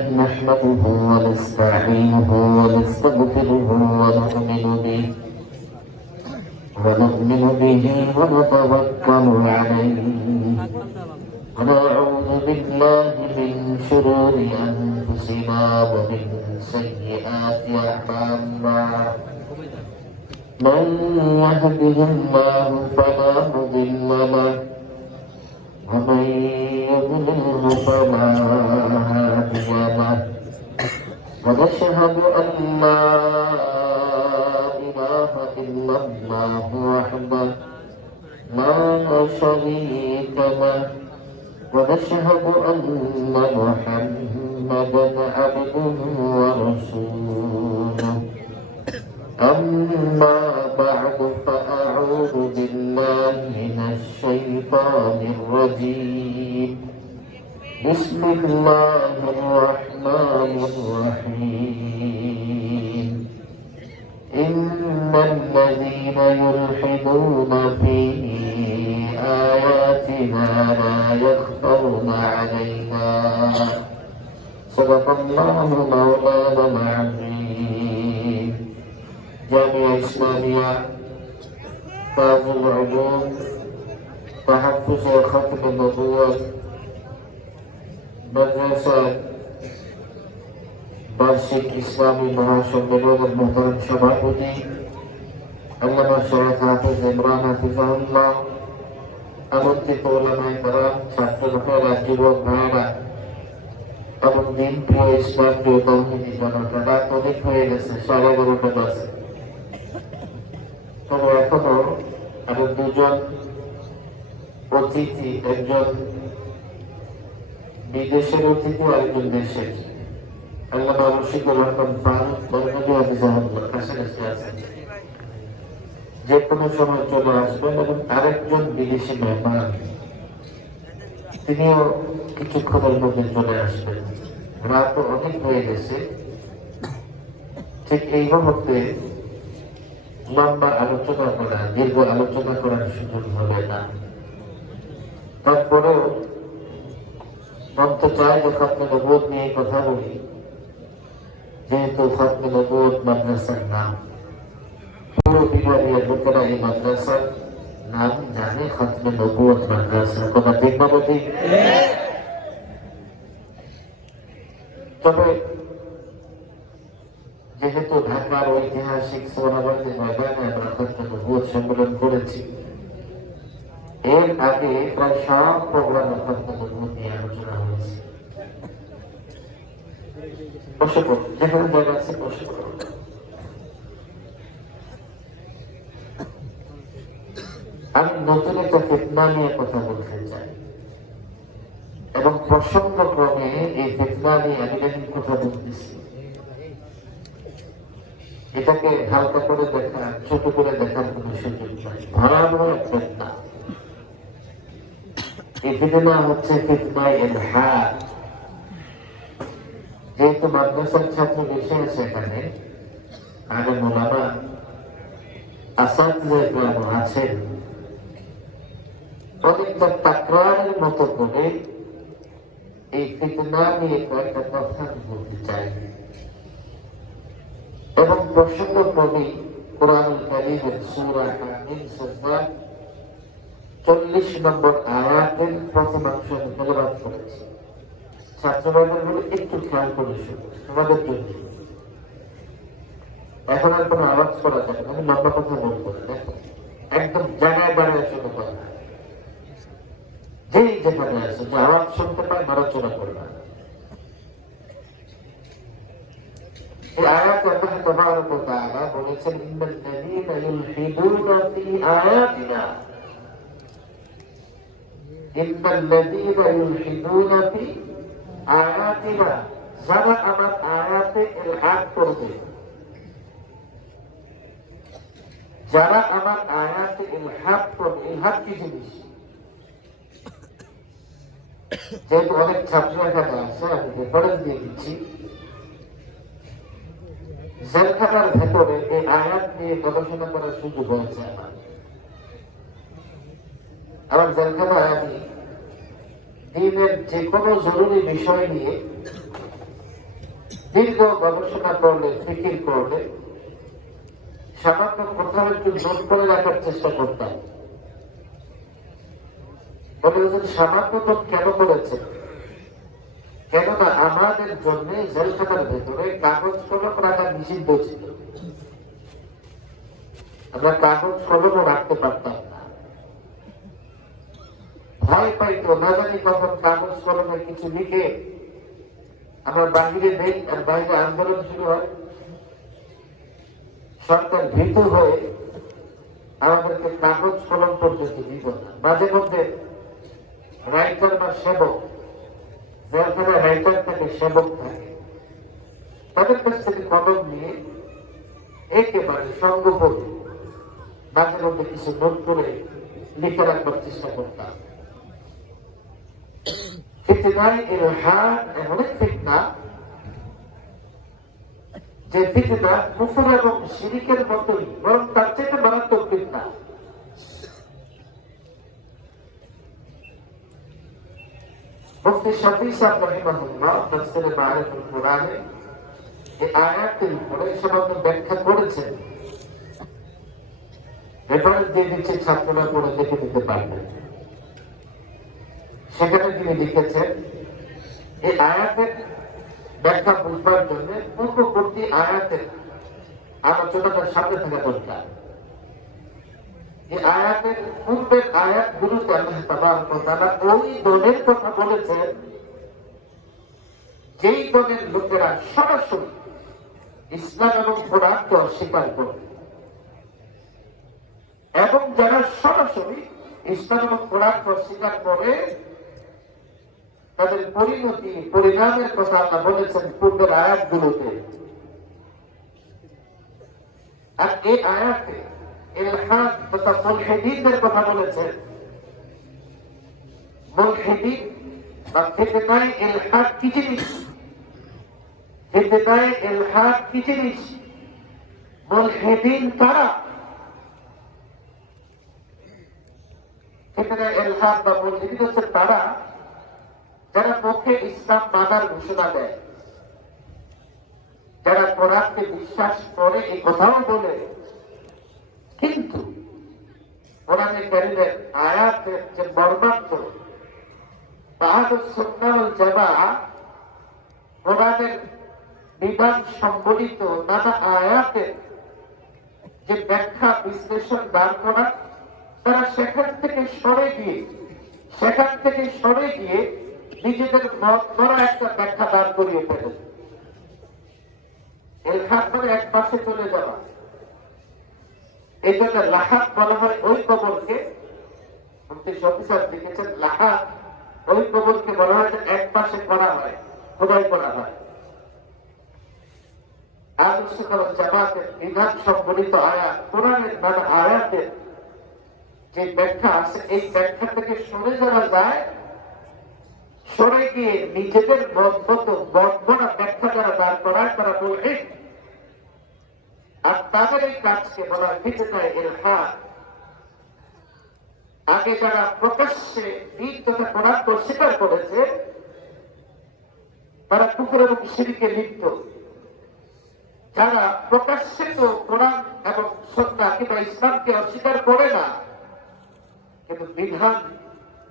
لله نحمده ونستعينه ونستغفره ونؤمن به ونتوكل عليه ونعوذ بالله من شرور أنفسنا ومن سيئات أعمالنا من يهده الله فلا مضل له ومن يضلله فلا هادي له ونشهد أن لا إله إلا الله وحده لا شريك له ونشهد أن محمدا عبده ورسوله أما بعد فأعوذ بالله من الشيطان الرجيم بسم الله الرحمن الرحيم إن الذين يلحدون في آياتنا لا يخفون علينا صدق الله مولانا العظيم جامعة إسلامية تاج العلوم تحفظ ختم النبوة مدرسة বার্ষিক ইসলামী মহাসম্মেলনের মোহতরম সভাপতি আল্লামা শরীফ হাফিজ ইমরান হাফিজাহুল্লাহ, আমন্ত্রিত ওলামায়ে কেরাম, ছাত্র ভাইয়েরা, যুবক ভাইয়েরা এবং দিন প্রিয় ইসলাম প্রিয় তৌহিদি জনতা, রাত অনেক হয়ে গেছে, 11:30 বাজে। তবে এখনো আরো দুজন অতিথি, একজন বিদেশের অতিথি আর একজন দেশের, আল্লামা রশিদুর রহমান ফারুক বরকতি হাফিজাহুল্লাহ কাছাকাছি আছেন, যে কোনো সময় চলে আসবেন। এবং আরেকজন বিদেশি মেহমান, তিনিও কিছুক্ষণের মধ্যে চলে আসবেন। রাত অনেক হয়ে গেছে, ঠিক এই মুহূর্তে লম্বা আলোচনা করা, দীর্ঘ আলোচনা করার সুযোগ হবে না। তারপরেও মন্ত্র চাই যে খাতমে নবুয়ত নিয়ে কথা বলি, যেহেতু খাতমে নবুয়ত মাদ্রাসার নাম, পুরো বিভাগীয় লোকেরা এই মাদ্রাসার নাম জানে, খাতমে নবুয়ত মাদ্রাসা। কথা ঠিক না ঠিক? তবে যেহেতু ঢাকার ঐতিহাসিক সোহরাওয়ার্দী ময়দানে আমরা খাতমে নবুয়ত সম্মেলন করেছি, এর আগে প্রায় সব প্রোগ্রামে খাতমে নবুয়ত নিয়ে আলোচনা হয়েছে। বসে পড়ুন, যেখানে জায়গা আছে বসে পড়ুন। আমি নতুন একটা ফিতনা নিয়ে কথা বলতে চাই এবং প্রসঙ্গক্রমে এই ফিতনা নিয়ে আমি যখন কথা বলতেছি, এটাকে হালকা করে দেখা, ছোট করে দেখার কোন সুযোগ নাই। ভয়াবহ ফিতনা। এই ফিতনা হচ্ছে ফিতনায়ে ইলহাদ। যেহেতু মাদ্রাসার ছাত্র বেশি আছে এখানে, আলেম ওলামা আসাতিজা আছেন, অনেকটা তাকরারের মতো করে এই ফিতনা নিয়ে কয়েকটা কথা বলতে চাই। এবং প্রসঙ্গক্রমে কুরআনুল কারীমের সূরা হামিম সুরা 40 নম্বর আয়াতের প্রথমাংশ তেলাওয়াত করেছি। ছাত্রবাদের বলে একটু খেয়াল করে শুনুন, তোমাদের জন্য। এখন আর কোনো আওয়াজ করা যাবে না, আমি লম্বা কথা বলবো, দেখো একদম জায়গায় দাঁড়িয়ে শুনে কথা, যেই যেখানে আছে যে আওয়াজ শুনতে পায় নড়াচড়া করবে। এই আয়াতে আল্লাহ তাবারক ওয়া তাআলা বলেছেন, ইন্নাল লাযীনা ইউলহিদুনা ফী আয়াতিনা, ইন্নাল লাযীনা ইউলহিদুনা ফী আয়াতিনা, যারা আমার আয়াতে ইলহাদ করবে, যারা আমার আয়াতে ইলহাদ করবে। ইলহাদ কি জিনিস? যেহেতু অনেক ছাত্র এখানে আছে, আমি রেফারেন্স দিয়ে দিচ্ছি। জেলখানার ভেতরে এই আয়াত নিয়ে গবেষণা করার সুযোগ হয়েছে আমার জেলখানায় আমি দিনের যে কোনো জরুরি বিষয় নিয়ে দীর্ঘ গবেষণা করলে, ফিকির করলে সামান্য কোথাও একটু নোট করে রাখার চেষ্টা করতাম। সামান্য নোট কেন করেছে? কেননা আমাদের জন্য জেলখানার ভেতরে কাগজ কলম রাখা নিষিদ্ধ ছিল। আমরা কাগজ কলমও রাখতে পারতাম না। ভয় পাইতো, না জানি কখন কাগজ কলমে কিছু লিখে আমরা বাহিরে নেই আর বাইরে আন্দোলন শুরু হয়। সরকার ভীতু হয়ে আমাদেরকে কাগজ কলম পর্যন্ত দিব না। মাঝে মধ্যে রাইটার বা সেবক, যেখানে রাইটার থাকে, সেবক থাকে, তাদের কাছ থেকে কলম নিয়ে একেবারে সঙ্গপরি মাঝে মধ্যে কিছু নোট করে লিখে রাখবার চেষ্টা করতাম। ফিতনায় ইলহাদ এমন এক ফিতনা, যে ফিতনা কুফর এবং শিরিকের মতোই, বরং তার চেয়ে মারাত্মক ফিতনা। মুফতি শাফি সাহেব রাহিমাহুল্লাহ তাফসীরে মারিফুল কুরআনে এই আয়াতের উপরে সামান্য ব্যাখ্যা করেছেন। রেফারেন্স দিয়ে দিচ্ছে, ছাত্ররা পড়ে দেখে নিতে পারবে। সেখানে তিনি লিখেছেন, এই আয়াতের ব্যাখ্যা বুঝবার জন্য পূর্ববর্তী আয়াতের আলোচনাটার সামনে থাকা দরকার। এই আয়াতের পূর্বের আয়াতগুলোতে আল্লাহ তাবারক ওয়া তাআলা ওই দলের কথা বলেছেন যেই দলের লোকেরা সরাসরি ইসলাম এবং কোরআনকে অস্বীকার করে, এবং যারা সরাসরি ইসলাম এবং কোরআনকে অস্বীকার করে তাদের পরিণতি, পরিণামের কথা আল্লাহ বলেছেন পূর্বের আয়াতগুলোতে। আর এই আয়াতে ইলহাদ তথা মুলহিদীনদের কথা বলেছেন। মুলহিদীন বা ফিতনায়ে ইলহাদ কি জিনিস? ফিতনায়ে ইলহাদ কি জিনিস? মুলহিদীন কারা? ফিতনায়ে ইলহাদ বা মুলহিদীন হচ্ছে তারা যারা মুখে ইসলাম মানার ঘোষণা দেয়, যারা কোরআনকে বিশ্বাস করে এই কথাও বলে, কিন্তু কোরআনে কারীমের আয়াতের যে মর্মার্থ আহলুস সুন্নাহ ওয়াল জামাআহ কোরআনের বিধান সম্বলিত নানা আয়াতের যে ব্যাখ্যা বিশ্লেষণ দান করা, তারা সেখান থেকে সরে গিয়ে নিজেদের মত করা একটা ব্যাখ্যা দান করিয়ে ফেলে। ইলহাদ মানে এক পাশে চলে যাওয়া। এই জন্য লাহাদ বলা হয় ওই কবরকে, অফিসার লিখেছেন, লাহাদ ওই কবরকে বলা হয় যে এক পাশে করা হয়, খোদাই করা হয়। আহলুস সুন্নাহ ওয়াল জামাতের বিধান সম্বলিত আয়াত, কোরআনের নানা আয়াতের যে ব্যাখ্যা আছে, এই ব্যাখ্যা থেকে সরে যাওয়া যায়, সরে গিয়ে নিজেদের বদবনা ব্যাখ্যা যারা দাঁড় করায় তারা বলবে। আর তাদের এই কাজকে বলা হয় ফিতনায়ে ইলহাদ। আগে যারা প্রকাশ্যে দিন তথা কোরআনকে অস্বীকার করেছে, তারা কুফর এবং শিরকে লিপ্ত। যারা প্রকাশ্যে তো কোরআন এবং সুন্নাহ কিংবা ইসলামকে অস্বীকার করে না, কিন্তু বিধান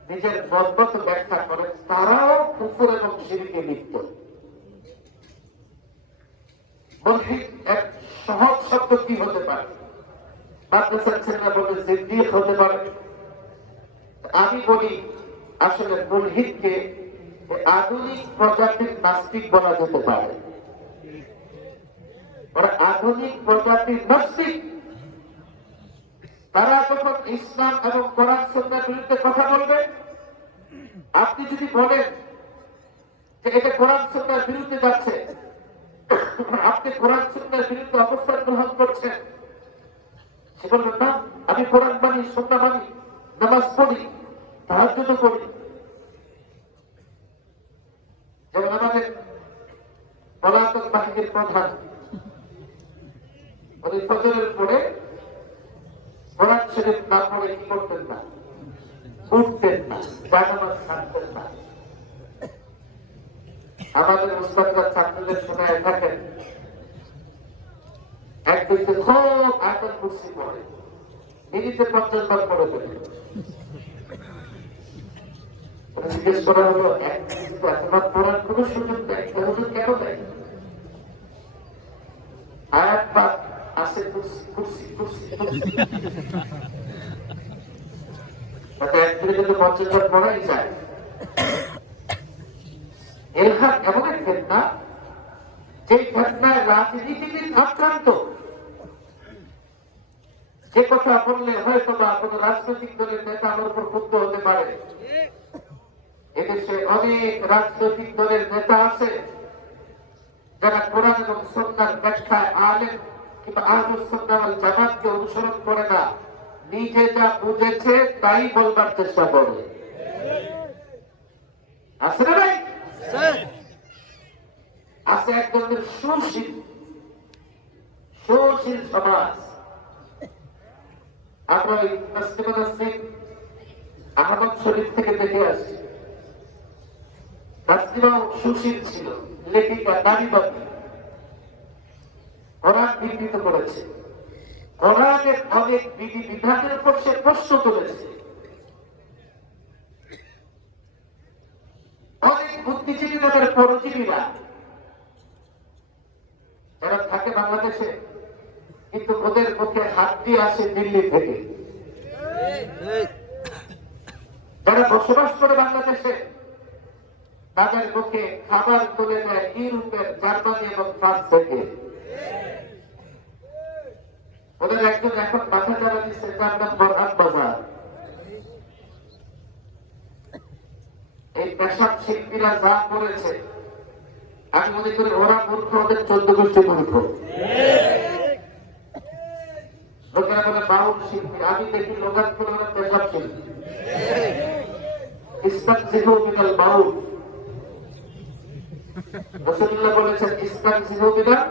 নিজের মত ব্যাখ্যা করে, তারাও কুফর এবং শিরকে লিপ্ত। মুলহিদ এক সহজ শব্দ কি হতে পারে? মাদ্রাসার ছেলেরা বলে জিন্দিক হতে পারে। আমি বলি আসলে মুলহিদকে আধুনিক প্রজাতির নাস্তিক বলা যেতে পারে। ওরা আধুনিক প্রজাতির নাস্তিক। তারা যখন ইসলাম এবং কোরআন সুন্নাহর বিরুদ্ধে কথা বলবে, আপনি যদি বলেন যে এটা কোরআন সুন্নাহর বিরুদ্ধে যাচ্ছে, আপনি কোরআন সুন্নাহর বিরুদ্ধে অবস্থান গ্রহণ করছেন, সে বলবেন না, আমি কোরআন মানি, সুন্নাহ মানি, নামাজ পড়ি, তাহাজ্জুদ করি। যেমন আমাদের পলাতক বাহিনীর প্রধান ওই ফজরের পরে কোরআন শরীফ না পড়ে কি করতেন না? উঠতেন না, জানামাজ ছাড়তেন না। আমাদের উস্তাদরা ছাত্রদের শোনায় থাকেন, এক ব্যক্তি খুব আয়তন কুরসি পড়ে, মিনিটে 50 বার পড়ে ফেলে। জিজ্ঞেস করা হলো, এক মিনিট এতবার পড়ার কোনো সুযোগ দেয়, কেন দেয়? আয়াত পাক আছে, কুরসি কুরসি কুরসি কুরসি। এক মিনিটে তো 50 বার পড়াই যায়। এলহাদ এমন এক ফেতনা, যে ফেতনায় রাজনীতিবিদ আক্রান্ত। যে কথা বললে হয়তো বা কোন রাজনৈতিক দলের নেতা আমার উপর ক্ষুব্ধ হতে পারে। এদেশে অনেক রাজনৈতিক দলের নেতা আছে যারা কোরআন এবং সুন্নাহর ব্যাখ্যায় আলেম কিংবা আহলুস সুন্নাহ ওয়াল জামাতকে অনুসরণ করে না, নিজে যা বুঝেছে তাই বলবার চেষ্টা করে। আছে না ভাই? আছে এক ধরনের সুশীল সমাজ। আমরা ওই আহমদ শরীফ থেকে দেখে আসছি, তাসলিমাও সুশীল ছিল, লেখিকা, নারীবাদী, কোরআন বিকৃত করেছে, কোরআনের অনেক বিধি বিধানের উপর সে প্রশ্ন তুলেছে। অনেক বুদ্ধিজীবী নামের পরজীবীরা যারা থাকে বাংলাদেশে, কিন্তু ওদের মুখে হাত দিয়ে আসে দিল্লি থেকে। যারা বসবাস করে বাংলাদেশে, তাদের মুখে খাবার তুলে দেয় ইউরোপের, জার্মানি এবং ফ্রান্স থেকে। ওদের একজন এখন মাথা চালা দিচ্ছে, তার নাম ফরহাদ বাজার। এই পেশাব শিল্পীরা যা করেছে, আমি মনে করি ওরা মূর্খ, ওদের 14 গোষ্ঠী মূর্খ। লোকেরা বলে বাউল শিল্পী, আমি দেখি লোকাল করে ওরা পেশাব শিল্পী। ইস্তানজিহু মিনাল বাউল, রাসূলুল্লাহ বলেছেন ইস্তানজিহু মিনাল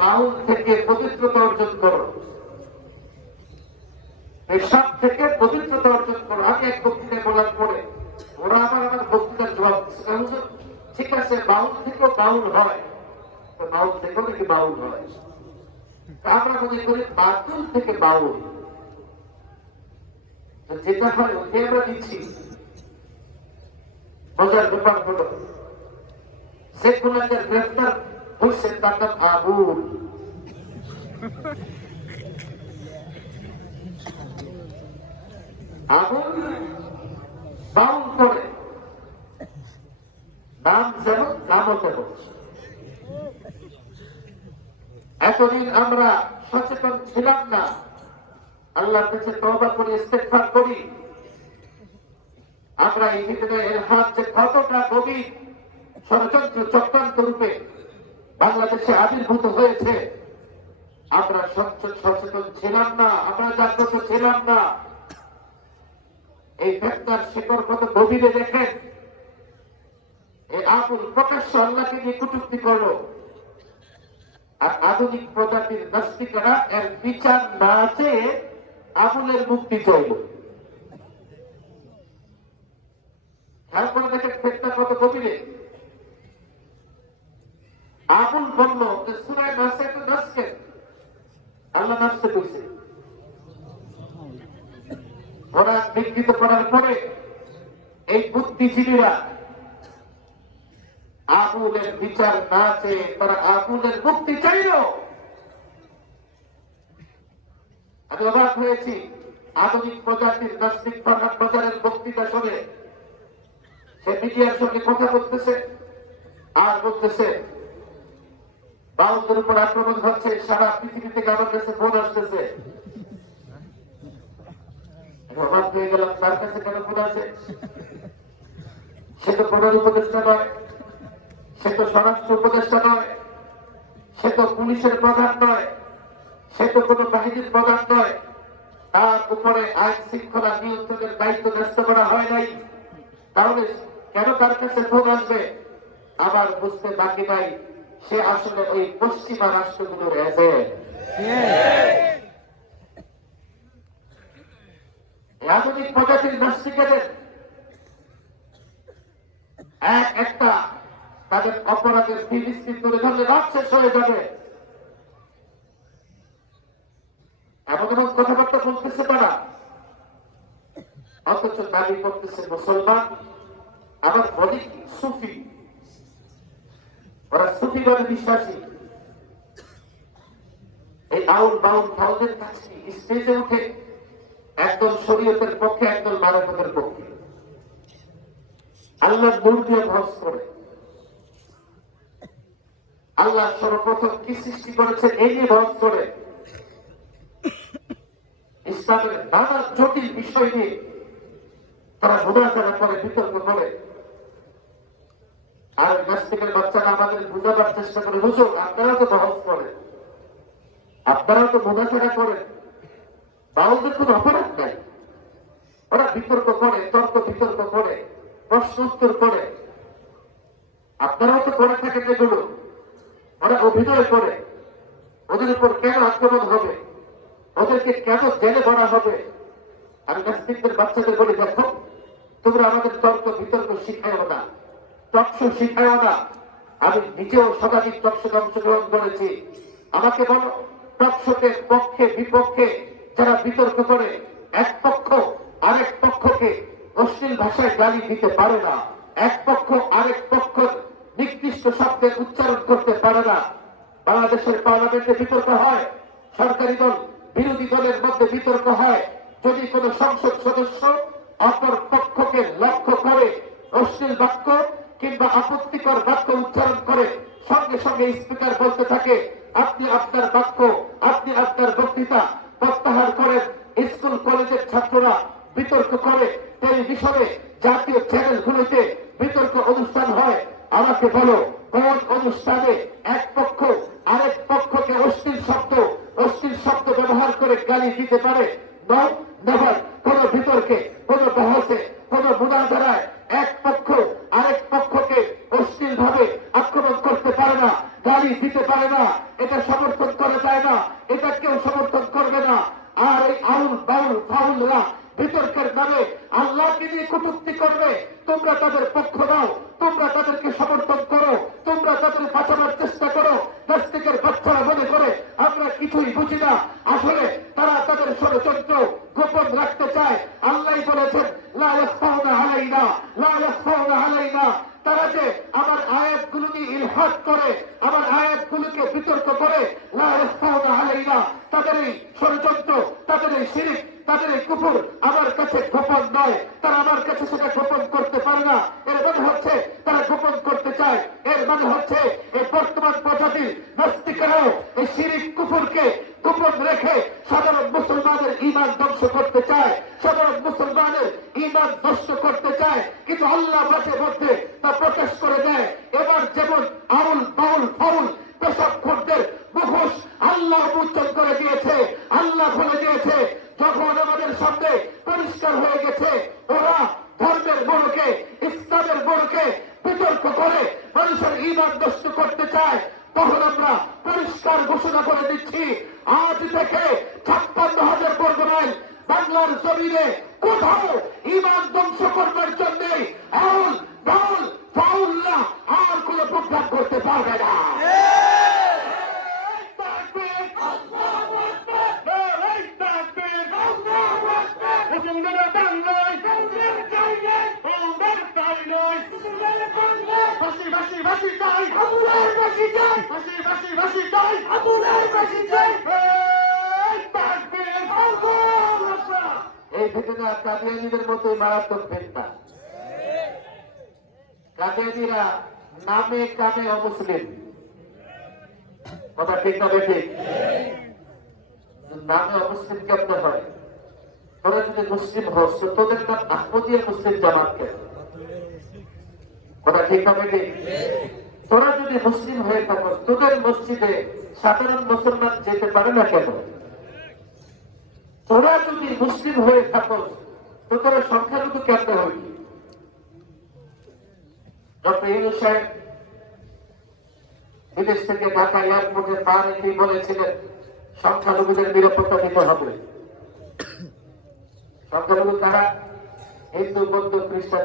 বাউল থেকে পবিত্রতা অর্জন করো, পেশাব থেকে পবিত্রতা অর্জন করো। আমি এক বক্তৃতায় বলার পরে ওরা আমার বক্তৃতার জবাব দিচ্ছে, ঠিক আছে বাউল থেকেও বাউল হয়, তো বাউল থেকেও নাকি বাউল হয়। আমরা মনে করি বাতুল থেকে বাউল, যেটা হয় ওকে আমরা দিচ্ছি। মজার ব্যাপার হলো, শেখ মুজিবের গ্রেফতার হয়েছে, তার নাম আবুল। আবুল বাউল করে, নাম যেমন নামও তেমন। এতদিন আমরা সচেতন ছিলাম না, আল্লাহর কাছে তওবা করি, ইস্তেগফার করি। আমরা এই ভিতরে ইলহাদ যে কতটা গভীর ষড়যন্ত্র চক্রান্ত রূপে বাংলাদেশে আবির্ভূত হয়েছে, আমরা সচেতন ছিলাম না, আমরা জাগ্রত ছিলাম না। এই ফেতনার শিকড় কত গভীরে দেখেন। এই আবুল প্রকাশ্য আল্লাহকে নিয়ে কটূক্তি করলো, আর আধুনিক প্রজাতির নাস্তিকেরা এর বিচার না চেয়ে আবুলের মুক্তি চাইল। তারপরে দেখেন ফেতনা কত গভীরে। আবুল বলল যে সূরা নাসে তো নাসকে আল্লাহ নাসে কইছে। ওরা বিকৃত করার পরে এই বুদ্ধিজীবীরা আবুলের বিচার না চেয়ে তারা আবুলের মুক্তি চাইল। আমি অবাক হয়েছি আধুনিক প্রজাতির নাস্তিক ফরহাদ বাজারের বক্তৃতা শুনে। সে মিডিয়ার সঙ্গে কথা বলতেছে আর বলতেছে বাউলদের উপর আক্রমণ হচ্ছে, সারা পৃথিবী থেকে আমার কাছে ফোন আসতেছে। অবাক হয়ে গেলাম, তার কাছে কেন ফোন আছে? সে তো প্রধান উপদেষ্টা নয়, সে তো স্বরাষ্ট্র উপদেষ্টা নয়, সে তো পুলিশের প্রধান নয়, সে তো কোন বাহিনীর প্রধান নয়। তার উপরে আইন শৃঙ্খলা নিয়ন্ত্রণের দায়িত্ব ন্যস্ত করা হয় নাই। তাহলে কেন তার কাছে ফোন আসবে? আবার বুঝতে বাকি নাই, সে আসলে ওই পশ্চিমা রাষ্ট্রগুলোর এজেন্ট। আধুনিক প্রজাতির নাস্তিকেদের একটা তাদের অপরাধের ফিলিস্তিন তুলে ধরলে রাত শেষ হয়ে যাবে। এমন এমন কথাবার্তা বলতেছে তারা, অথচ দাবি করতেছে মুসলমান। আমার বলি সুফি, ওরা সুফিবাদে বিশ্বাসী। এই আউল বাউল ফাউলের কাছে স্টেজে উঠে একদল শরীয়তের পক্ষে, একদল মানবতার পক্ষে আল্লাহ নূর দিয়ে ভস করে। আল্লাহ সর্বপ্রথম কি সৃষ্টি করেছেন এই নিয়ে ভস করে। ইসলামের নানা জটিল বিষয় নিয়ে তারা মুনাজারা করে, বিতর্ক করে। আর নাস্তিকের বাচ্চারা আমাদের বুঝাবার চেষ্টা করে, হুজুর আপনারা তো বহস করেন, আপনারা তো মুনাজারা করেন, বাউলদের কোন অপরাধ নাই। ওরা বিতর্ক করে, তর্ক বিতর্ক করে, প্রশ্ন উত্তর করে। আপনারাও তো করে থাকেন যেগুলো। ওরা অভিনয় করে, ওদের উপর কেন আক্রমণ হবে, ওদেরকে কেন জেলে ভরা হবে। আমি নাস্তিকদের বাচ্চাদের বলি, দেখো তোমরা আমাদের তর্ক বিতর্ক শিখাও না, টকশো শিখাও না। আমি নিজেও শতাধিক টকশোতে অংশগ্রহণ করেছি। আমাকে বলো, টকশোতে পক্ষে বিপক্ষে যারা বিতর্ক করে, এক পক্ষ আরেক পক্ষকে অশ্লীল ভাষায় গালি দিতে পারে না, এক পক্ষ আরেক পক্ষ নির্দিষ্ট শব্দে উচ্চারণ করতে পারে না। বাংলাদেশের পার্লামেন্টে বিতর্ক হয়, সরকারি দল বিরোধী দলের মধ্যে বিতর্ক হয়। যদি কোন সংসদ সদস্য অপর পক্ষকে লক্ষ্য করে অশ্লীল বাক্য কিংবা আপত্তিকর বাক্য উচ্চারণ করে, সঙ্গে সঙ্গে স্পিকার বলতে থাকে, আপনি আপনার বাক্য, আপনি আপনার বক্তৃতা প্রত্যাহার করেন। স্কুল কলেজের ছাত্ররা বিতর্ক করে, টেলিভিশনে জাতীয় চ্যানেলগুলোতে বিতর্ক অনুষ্ঠান হয়। আমাকে বলো, কোন অনুষ্ঠানে এক পক্ষ আরেক পক্ষকে অশ্লীল শব্দ ব্যবহার করে গালি দিতে পারে? নেভার। কোন বিতর্কে, কোন বহসে, কোন মুনাজারায় এক পক্ষ আরেক পক্ষকে অশ্লীল ভাবে আক্রমণ করতে পারে না, গালি দিতে পারে না। এটা সমর্থন করা যায় না, এটা কেউ সমর্থন করবে না। আর এই আউল বাউল ফাউলরা বিতর্কের নামে আল্লাহকে নিয়ে কটূক্তি করবে। তোমরা তাদের পক্ষ নাও, তোমরা তাদেরকে সমর্থন করো, তোমরা তাদের বাঁচানোর চেষ্টা করো। নাস্তিকের বাচ্চারা মনে করে আমরা কিছুই বুঝি না। আসলে তারা তাদের ষড়যন্ত্র গোপন রাখতে চায়। আল্লাহ বলেছেন, লা ইয়াখফাউনা আলাইনা, লা ইয়াখফাউনা আলাইনা। তারা যে আমার আয়াতগুলো নিয়ে ইলহাদ করে, আমার আয়াতগুলোকে বিতর্ক করে, লা ইয়াখফাউনা আলাইনা। তাদের এই ষড়যন্ত্র, তাদের এই শিরক, তাদের এই কুফর আমার কাছে গোপন নয়। তারা আমার কাছে সেটা গোপন করতে পারে না। এর মানে হচ্ছে তারা গোপন করতে চায়। এর মানে হচ্ছে এই বর্তমান প্রজাতির নাস্তিকেরাও এই শিরক কুফরকে গোপন রেখে সাধারণ মুসলমানের ঈমান ধ্বংস করতে চায়, সাধারণ মুসলমানের ঈমান নষ্ট করতে চায়। কিন্তু আল্লাহ মাঝে মধ্যে তা প্রকাশ করে দেয়। এবার যেমন আউল বাউল ফাউল পেশাবখোরদের মুখোশ আল্লাহ উন্মোচন করে দিয়েছে, আল্লাহ বলে দিয়েছে, যখন আমাদের সামনে পরিষ্কার হয়ে গেছে ওরা ধর্মের বড়কে, ইসলামের বড়কে বিতর্ক করে মানুষের ঈমান নষ্ট করতে চায়, তখন আমরা পরিষ্কার ঘোষণা করে দিচ্ছি, আজ থেকে 56,000 বর্গ মাইল বাংলার জমিনে কোথাও ঈমান ধ্বংস করবার জন্য আউল বাউল ফাউলরা আর কোন প্রোগ্রাম করতে পারবে না। এই ঘটনা কাদিয়ানীদের মতোই মারাত্মক ভিন্না। কাদিয়ানীরা নামে কামে অমুসলিম, কথা ঠিক না বেঠিক? নামে অমুসলিম কেমন হয়? তোরা যদি মুসলিম হস তো তোদের নাম আহমদিয়া মুসলিম জামাত কেন? কথা ঠিক না বেঠিক? তোরা যদি মুসলিম হয়ে থাকো তোদের মসজিদে সাধারণ মুসলমান যেতে পারে না কেন? তোরা যদি মুসলিম হয়ে থাকো তো তোরা সংখ্যালঘু কেন হইল? ডক্টর ইউনূস সাহেব বিদেশ থেকে ঢাকা এয়ারপোর্টে পা রেখেই বলেছিলেন সংখ্যালঘুদের নিরাপত্তা দিতে হবে। সংখ্যালঘু তারা হিন্দু, বৌদ্ধ, খ্রিস্টান,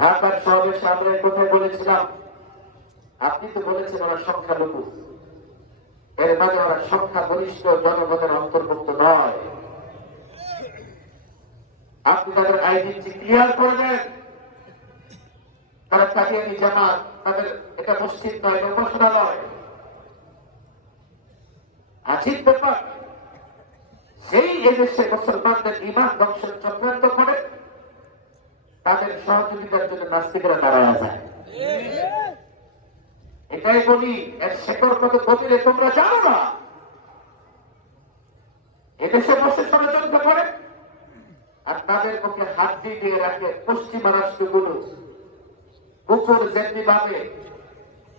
ঢাকার শহরের সামনে কোথায় বলেছিলাম, আপনি তো বলেছেন ওরা সংখ্যালঘু, এর মানে ওরা সংখ্যাগরিষ্ঠ জনগণের অন্তর্ভুক্ত নয়। আপনি তাদের আইডেন্টি ক্লিয়ার করে দেন, তারা কাদিয়ানী জামাত, তাদের এটা মসজিদ নয়, উপাসনালয়। আজিব ব্যাপার, সেই এদেশে মুসলমানদের ইমান ধ্বংসের চক্রান্ত করে তাদের সহযোগিতার জন্য নাস্তিকরা দাঁড়ায় যায়। এটাই বলি, এর শেকড় কত গভীরে তোমরা জানো না। এদেশে বসে ষড়যন্ত্র করে আর তাদের পক্ষে হাত দিয়ে রাখে পশ্চিমা রাষ্ট্রগুলো। কুকুর যেমনি ভাবে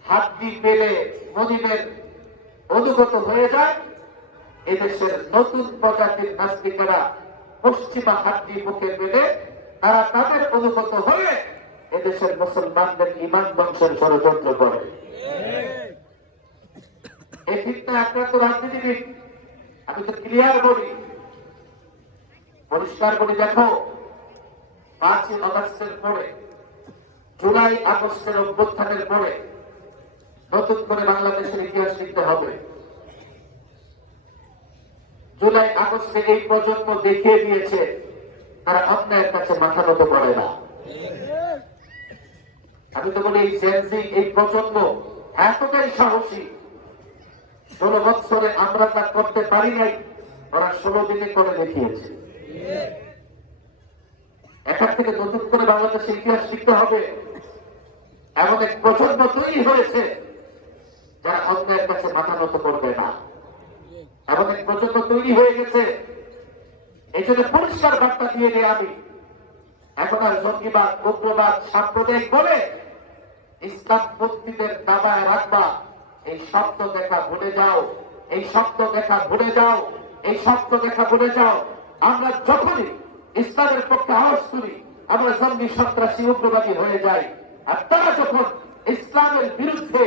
হাত দিয়ে পেলে মনিবের অনুগত হয়ে যায়, এদেশের নতুন প্রজাতির নাস্তিকেরা পশ্চিমা হাত দিয়ে মুখে পেলে তারা তাদের অনুগত হয়ে এদেশের মুসলমানদের ইমান ধ্বংসের ষড়যন্ত্র করে। এই ফিতনা একটা তো রাজনীতিবিদ, আমি তো ক্লিয়ার বলি, পরিষ্কার বলি। দেখো, 5ই আগস্টের পরে, জুলাই আগস্টের অভ্যুত্থানের পরে নতুন করে বাংলাদেশের ইতিহাস লিখতে হবে। জুলাই আগস্টে এই প্রজন্ম দেখিয়ে দিয়েছে তারা অন্যায়ের কাছে মাথা নত করে না। আমি তো বলি, এই জেনজি, এই প্রজন্ম এতটাই সাহসী, 16 বছরে আমরা তা করতে পারি নাই, ওরা 16 দিনে করে দেখিয়েছে। এখান থেকে নতুন করে বাংলাদেশের ইতিহাস লিখতে হবে। এমন এক প্রজন্ম তৈরি হয়েছে যারা অন্যায়ের কাছে মাথা নত করবে না। এমন এক প্রজন্ম তৈরি হয়ে গেছে। এই জন্য পরিষ্কার বার্তা দিয়ে দেয় আমি, এখন আর জঙ্গিবাদ, উগ্রবাদ, সাম্প্রদায়িক বলে ইসলামপন্থীদের দাবায় রাখবা, এই শব্দ দেখা ভুলে যাও, এই শব্দ দেখা ভুলে যাও, এই শব্দ দেখা ভুলে যাও। আমরা যখনই ইসলামের পক্ষে আওয়াজ তুলি, আমরা জঙ্গি, সন্ত্রাসী, উগ্রবাদী হয়ে যাই। আর তারা যখন ইসলামের বিরুদ্ধে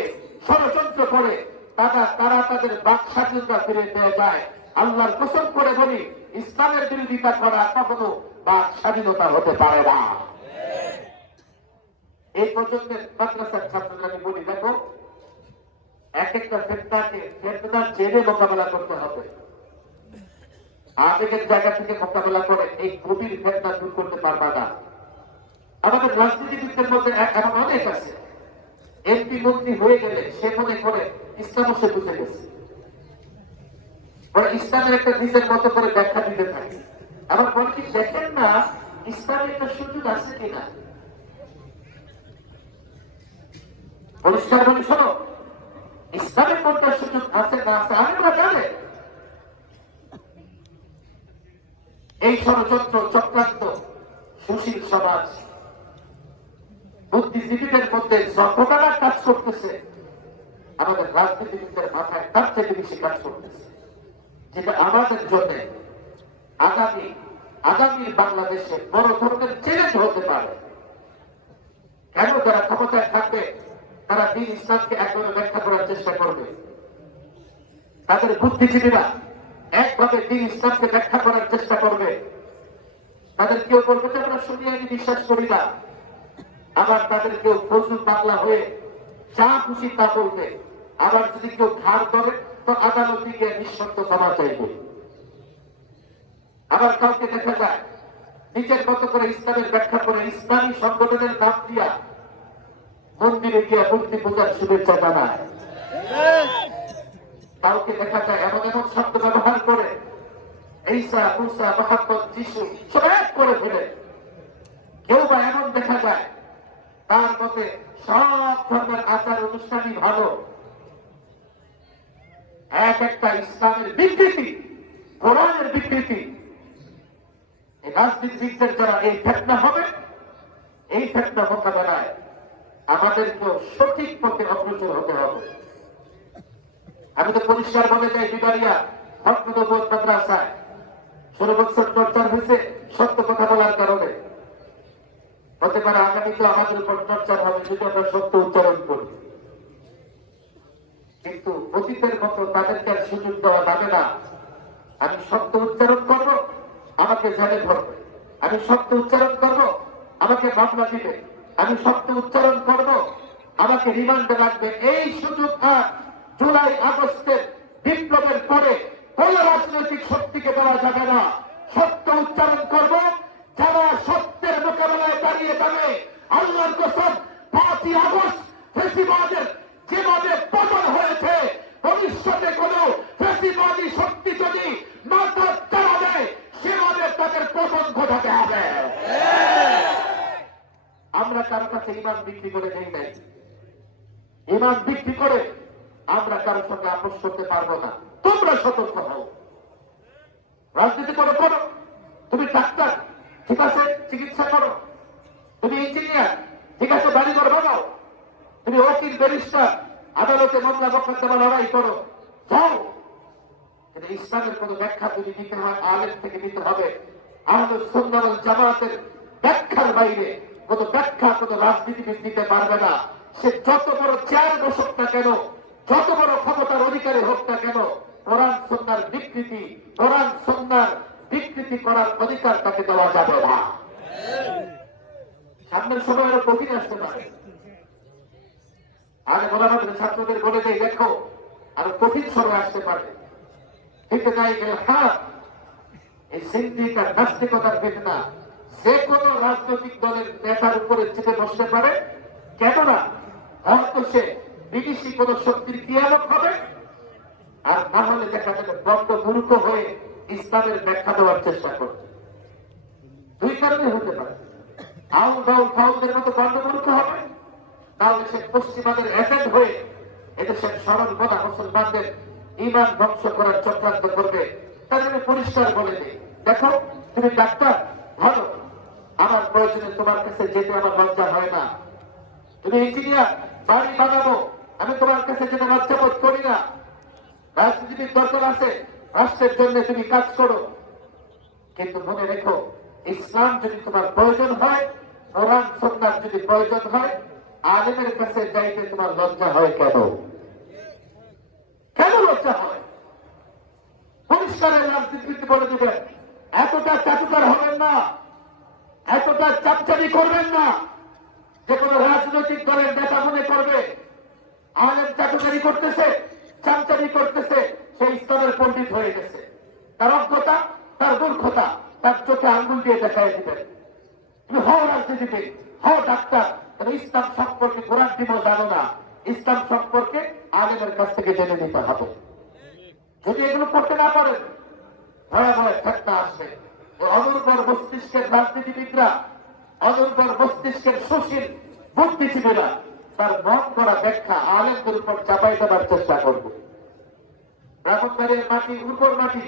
ষড়যন্ত্র করে তারা তাদের বাক স্বাধীনতা ফিরে পেয়ে যায়। আল্লাহর কসম করে বলি, ইসলামের বিরোধিতা করা কখনো বাক স্বাধীনতা হতে পারে না। এই প্রজন্মের মাদ্রাসার ছাত্রদের আমি বলি, দেখো, এক একটা ফেতনার জেনে মোকাবেলা করতে হবে। আবেগের জায়গা থেকে মোকাবেলা করে এই গভীর ফেতনা দূর করতে পারবা না। আমাদের রাজনীতিবিদদের মধ্যে এমন অনেক আছে, এমপি মন্ত্রী হয়ে গেলে সে মনে করে ইসলাম সে বুঝে গেছে, ইসলামের একটা নিজের মতো করে ব্যাখ্যা দিতে থাকে। আবার বলে কি, দেখেন না ইসলামের একটা সুযোগ আছে কিনা। পরিষ্কার বলে, শোনো, ইসলামের কোনটা সুযোগ আছে না আছে আমরা জানে। এই ষড়যন্ত্র, চক্রান্ত, সুশীল সমাজ, বুদ্ধিজীবীদের মধ্যে যতটা কাজ করতেছে, আমাদের রাজনীতিবিদদের মাথায় তার থেকে বেশি কাজ করতেছে, যেটা আমাদের জন্য আগামী বাংলাদেশে বড় ধরনের চ্যালেঞ্জ হতে পারে। কেন যারা ক্ষমতায় থাকবে তারা দ্বীন ইসলামকে একভাবে ব্যাখ্যা করার চেষ্টা করবে, তাদের বুদ্ধিজীবীরা একভাবে দ্বীন ইসলামকে ব্যাখ্যা করার চেষ্টা করবে। তাদের কেউ বলবে যে আমরা শুনিয়ে বিশ্বাস করি না, আবার তাদের কেউ ফজল বাংলা হয়ে যা খুশি তা বলবে। আবার যদি কেউ ঘাড় ধরে তো আদালতে গিয়ে নিঃশর্ত ক্ষমা চাইবে। আবার কাউকে দেখা যায় নিজের মতো করে ইসলামের ব্যাখ্যা করে ইসলামী সংগঠনের নাম দিয়া মন্দিরে গিয়ে মূর্তি পূজার শুভেচ্ছা জানায়। কাউকে দেখা যায় এমন এমন শব্দ ব্যবহার করে ঈসা, মুসা, মুহাম্মদ, যিশু সব এক করে ফেলে। কেউ বা এমন দেখা যায় তার মতে সব ধরনের আচার অনুষ্ঠানই ভালো। এক একটা ইসলামের বিকৃতি, কোরআনের বিকৃতি। রাজনীতিবিদদের যারা এই ফেতনা হবে, এই ফেতনা মোকাবেলায় আমাদেরকে সঠিক পথে অগ্রসর হতে হবে। আমি তো পরিষ্কার বলে যাই, বিবারিয়া হকনবুত মাদ্রাসায় 16 বছর টর্চার হয়েছে সত্য কথা বলার কারণে। হতে পারে আগামীতে আমাদের উপর টর্চার হবে যদি আমরা সত্য উচ্চারণ করি, কিন্তু অতীতের মতো তাদেরকে আর সুযোগ দেওয়া যাবে না। আমি সত্য উচ্চারণ করব, আমাকে জেলে ধরবে। আমি সত্য উচ্চারণ করব, আমাকে মামলা দিবে। আমি সত্য উচ্চারণ করব, আমাকে রিমান্ডে রাখবে। এই সুযোগ আর জুলাই আগস্টের বিপ্লবের পরে কোন রাজনৈতিক শক্তিকে দেওয়া যাবে না। সত্য উচ্চারণ করব, যারা সত্যের মোকাবেলায় দাঁড়িয়ে যাবে, আল্লাহর কসম 5ই আগস্ট ফ্যাসিবাদের যেভাবে পতন হয়েছে, ভবিষ্যতে কোন ফ্যাসিবাদী শক্তি যদি মাথা চাড়া দেয়, সেভাবে তাদের পতন ঘটাতে হবে। আমরা কারো কাছে ইমান বিক্রি করে নেই নাই। ইমান বিক্রি করে আমরা কারোর সঙ্গে আপোষ করতে পারবো না। তোমরা সতর্ক হও। রাজনীতি করো, তুমি ডাক্তার, ঠিক আছে, চিকিৎসা করো। তুমি ইঞ্জিনিয়ার, ঠিক আছে, বাড়িঘর বানাও। তুমি ওকিল, ব্যারিস্টার, আদালতে মামলা মোকদ্দমা লড়াই করো, যাও। কিন্তু ইসলামের কোন ব্যাখ্যা যদি দিতে হয়, আলেম থেকে দিতে হবে। আহলে সুন্নাত ওয়াল জামাতের ব্যাখ্যার বাইরে কোন ব্যাখ্যা কোন রাজনীতিবিদ দিতে পারবে না। সে যত বড় চেয়ার বসুক না কেন, যত বড় ক্ষমতার অধিকারী হোক না কেন, কোরআন সুন্নাহর বিকৃতি, কোরআন সুন্নাহর বিকৃতি করার অধিকার তাকে দেওয়া যাবে না। সামনের সময় আরো কঠিন আসতে পারে। আগে বলা হবে ছাত্রদের বলে দেয়, দেখো আরো কঠিন সময় আসতে পারে। কিন্তু তাই হ্যাঁ, এই সিন্ধিক আর নাস্তিকতার ফিতনা যে কোনো রাজনৈতিক দলের নেতার উপরে চেপে বসতে পারে। কেননা হয়তো সে বিদেশি কোন শক্তির কিয়ামত হবে, আর না হলে দেখা যাবে বদ্ধ মূর্খ হয়ে ইসলামের ব্যাখ্যা দেওয়ার চেষ্টা করবে। দুই কারণে হতে পারে। আউল বাউল ফাউলদের মতো বদ্ধ মূর্খ হবে, তাহলে সে পশ্চিমাদের এজেন্ট হয়ে এদেশের সরল বোনা মুসলমানদের ইমান ধ্বংস করার চক্রান্ত করবে। তাদের পরিষ্কার বলে দিই, দেখো তুমি ডাক্তার, ভালো, আমার প্রয়োজনে তোমার কাছে যেতে আমার লজ্জা হয় না। তুমি ইঞ্জিনিয়ার, বাড়ি বানাবো, আমি তোমার কাছে যেতে লজ্জা বোধ করি না। রাজনীতির দরকার আছে, রাষ্ট্রের জন্য তুমি কাজ করো। কিন্তু মনে রেখো, ইসলাম যদি তোমার প্রয়োজন হয়, কোরআন সুন্নাহ যদি প্রয়োজন হয়, আলেমের কাছে যাইতে তোমার লজ্জা হয় কেন? কেন লজ্জা হয়? পরিষ্কারের রাজনীতি বলে দিবেন। এতটা চাটুকার হবেন না, এতটা চাপচারি করবেন না যে কোনো রাজনৈতিক দলের নেতা মনে করবে আলেম চাটুকারি করতেছে, চামচারি করতেছে, সে ইসলামের পণ্ডিত হয়ে গেছে। তার অজ্ঞতা, তার মূর্খতা তার চোখে আঙ্গুল দিয়ে দেখাই দিবেন। তুমি হও রাজনীতিবিদ, হও ডাক্তার, তবে ইসলাম সম্পর্কে কোরআন দিব জানো না, ইসলাম সম্পর্কে আলেমের কাছ থেকে জেনে নিতে হবে। যদি এগুলো করতে না পারেন, ভয়াবহ ফেতনা আসবে। অনুর্বর মস্তিষ্কের রাজনীতিবিদরা, অনুর্বর মস্তিষ্কের সুশীল বুদ্ধিজীবীরা তার মন করা ব্যাখ্যা আলেমদের উপর চাপাই দেবার চেষ্টা করবে। ব্রাহ্মণবাড়িয়ার মাটি উর্বর মাটি।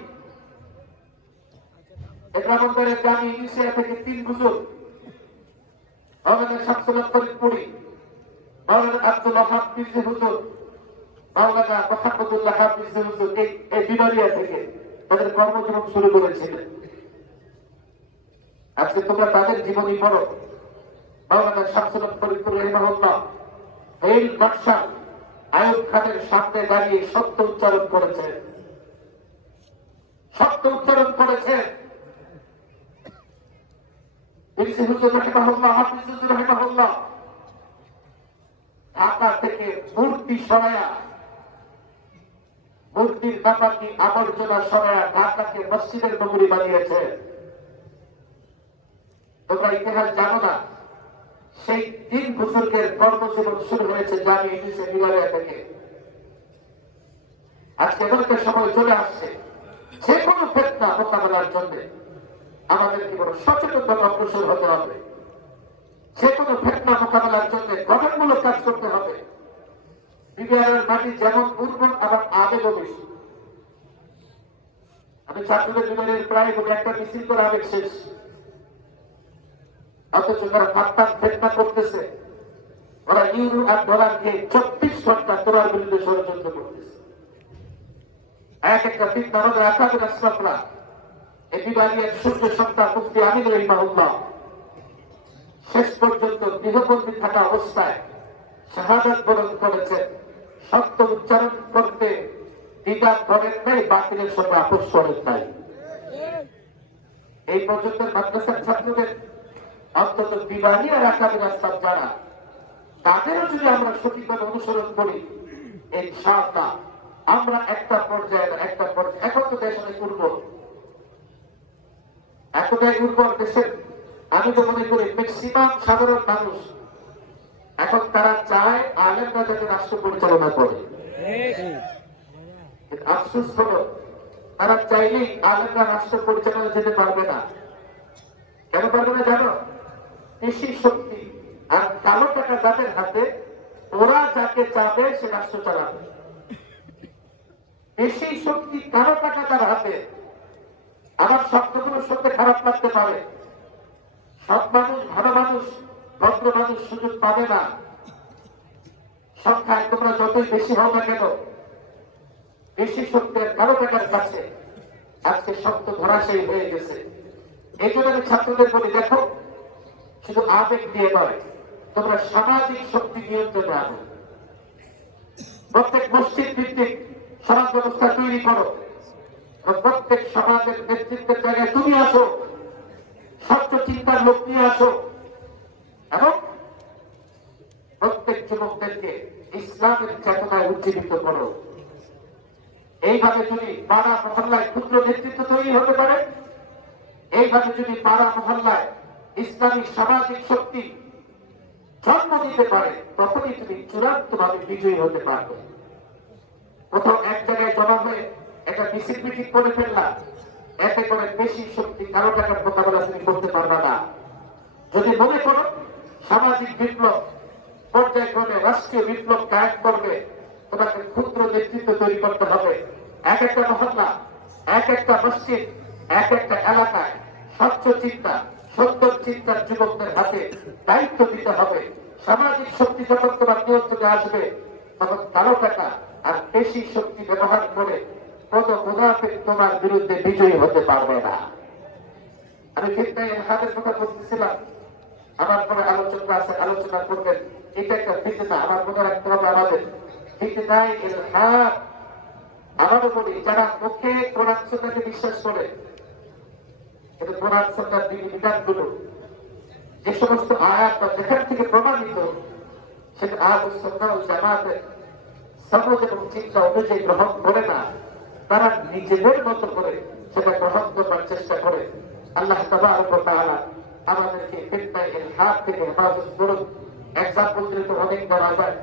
এই ব্রাহ্মণবাড়িয়ার জামি ইউনিসিয়া থেকে 3 হুজুর, মাওলানা শামসুল হক ফরিদপুরি, মাওলানা আব্দুল ওয়াহাব মির্জা হুজুর, মাওলানা মোহাম্মদুল্লাহ হাফিজ হুজুর এই বিবারিয়া থেকে তাদের কর্মজীবন শুরু করেছিলেন। আজকে তোমরা তাদের জীবনী পড়ো। মাওলানা শামসুল হক ফরিদপুরি রাহিমাহুল্লাহ এই বাদশা আইয়ুব খানের সামনে দাঁড়িয়ে সত্য উচ্চারণ করেছেন, সত্য উচ্চারণ করেছেন। মির্জা হুজুর রাহিমাহুল্লাহ, হাফিজ হুজুর রাহিমাহুল্লাহ ঢাকা থেকে মূর্তি সরায়া, মূর্তির নাপাকি আবর্জনা সরায়া ঢাকাকে মসজিদের নগরী বানিয়েছে। তোমরা ইতিহাস জানো না, সেই 3 বুজুর্গের কর্মজীবন শুরু হয়েছে জামি ইউনিসের বিবারিয়া থেকে। আজকে এমন একটা সময় চলে আসছে, যে কোনো ফেতনা মোকাবেলার জন্য আমাদেরকে বড় সচেতনভাবে অগ্রসর হতে হবে। যে কোনো ফেতনা মোকাবেলার জন্য গঠনমূলক কাজ করতে হবে। বিবিআরের মাটি যেমন উর্বর এবং আবেগও বেশি। আমি ছাত্রদের জীবনের প্রায় একটা মিছিল করে আবেগ শেষ, অথচ তারা ফাঁকতাম ফেতনা করতেছে। ওরা ইউরো আর ডলারকে 24 ঘন্টা তোমার বিরুদ্ধে ষড়যন্ত্র করতেছে। এক একটা ফিতনা আমাদের আকাবের আশরাফরা, এই বিবারিয়ার সূর্য সন্তান মুফতি আমিন রাহিমাহুল্লাহ শেষ পর্যন্ত গৃহবন্দী থাকা অবস্থায় শাহাদাত বরণ করেছেন। সত্য উচ্চারণ করতে দ্বিধা করেন নাই, বাতিলের সঙ্গে আপোষ করেন নাই। এই পর্যন্ত মাদ্রাসার ছাত্রদের অন্তত বিবাহী আর আকামী রাস্তার যারা, তাদেরও যদি আমরা সঠিকভাবে অনুসরণ করি, ইনশাআল্লাহ আমরা একটা পর্যায়ে এখন তো দেশ অনেক উর্বর, এতটাই উর্বর দেশের, আমি তো মনে করি ম্যাক্সিমাম সাধারণ মানুষ এখন তারা চায় আলেমরা যাতে রাষ্ট্র পরিচালনা করে। আফসোস হলো তারা চাইলেই আলেমরা রাষ্ট্র পরিচালনা যেতে পারবে না। কেন পারবে না জানো? কৃষি শক্তি আর কালো টাকা যাদের হাতে, ওরা যাকে চাবে সে রাষ্ট্র চালাবে। বেশি শক্তি কালো টাকা তার হাতে। আমার শব্দগুলো শুনতে খারাপ লাগতে পারে, সব মানুষ, ভালো মানুষ, ভদ্র মানুষ সুযোগ পাবে না। সংখ্যায় তোমরা যতই বেশি হও না কেন, বেশি শক্তির কালো টাকার কাছে আজকে শব্দ ধরাশায়ী হয়ে গেছে। এই জন্য আমি ছাত্রদের বলি, দেখো শুধু আবেগ দিয়ে নয়, তোমরা সামাজিক শক্তি নিয়ন্ত্রণে আনো। প্রত্যেক মসজিদ ভিত্তিক সমাজ ব্যবস্থা তৈরি করো। প্রত্যেক সমাজের নেতৃত্বের জায়গায় তুমি আসো, স্বচ্ছ চিন্তার লোক নিয়ে আসো, এবং প্রত্যেক যুবকদেরকে ইসলামের চেতনায় উজ্জীবিত করো। এইভাবে যদি পাড়া মহল্লায় ক্ষুদ্র নেতৃত্ব তৈরি হতে পারে, এইভাবে যদি পাড়া মহল্লায় ইসলামী সামাজিক শক্তি জন্ম দিতে পারে, তখনই তুমি চূড়ান্তভাবে বিজয়ী হতে পারবে। কোথাও এক জায়গায় জমা হয়ে একটা মিছিল মিটিং করে ফেললাম, এতে করে বেশি শক্তি কারো টাকার মোকাবেলা তুমি করতে পারবে না। যদি মনে করো সামাজিক বিপ্লব পর্যায়ক্রমে রাষ্ট্রীয় বিপ্লব কায়েম করবে, তোমাকে ক্ষুদ্র নেতৃত্ব তৈরি করতে হবে। এক একটা মহল্লা, এক একটা মসজিদ, এক একটা এলাকায় স্বচ্ছ চিন্তা, সুন্দর চিন্তার যুবকদের হাতে দায়িত্ব দিতে হবে। সামাজিক শক্তি যখন তোমার নিয়ন্ত্রণে আসবে, তখন কালো টাকা আর বেশি শক্তি ব্যবহার করে কোন মুনাফিক তোমার বিরুদ্ধে বিজয়ী হতে পারবে না। আমি ফিতনায়ে ইলহাদের কথা বলতেছিলাম, আমার পরে আলোচনা করবেন। এটা একটা ফিতনা, আমার মনে রাখতে হবে আমাদের। ফিতনায়ে ইলহাদ, আমারও বলি, যারা মুখে কোরআন সুন্নাহকে বিশ্বাস করে, কিন্তু কোরআন সুন্নাহর বিধানগুলো যে সমস্ত আয়াত বা যেখান থেকে প্রমাণিত, সেটা আহলুস সুন্নাহ ওয়াল জামাতের সমাজ এবং চিন্তা অনুযায়ী গ্রহণ করে না, তারা নিজেদের মতো করে সেটা গ্রহণ করবার চেষ্টা করে। আল্লাহ তাবারক ওয়া তাআলা আমাদেরকে ফিতনায়ে ইলহাদ থেকে হেফাজত করুন। এক্সাম্পল দিলে তো অনেক দেওয়া যায়।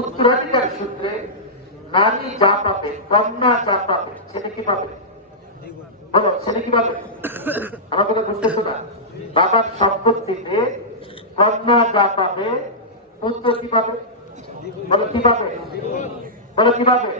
উত্তরাধিকার সূত্রে নারী যা পাবে, কন্যা যা পাবে, ছেলে কি পাবে? বলো, ছেলে কি পাবে? আমার কথা বুঝতেছো না? বাবার সম্পত্তিতে কন্যা যা পাবে, পুত্র কি পাবে? বলো কি পাবে? বলো কি পাবে?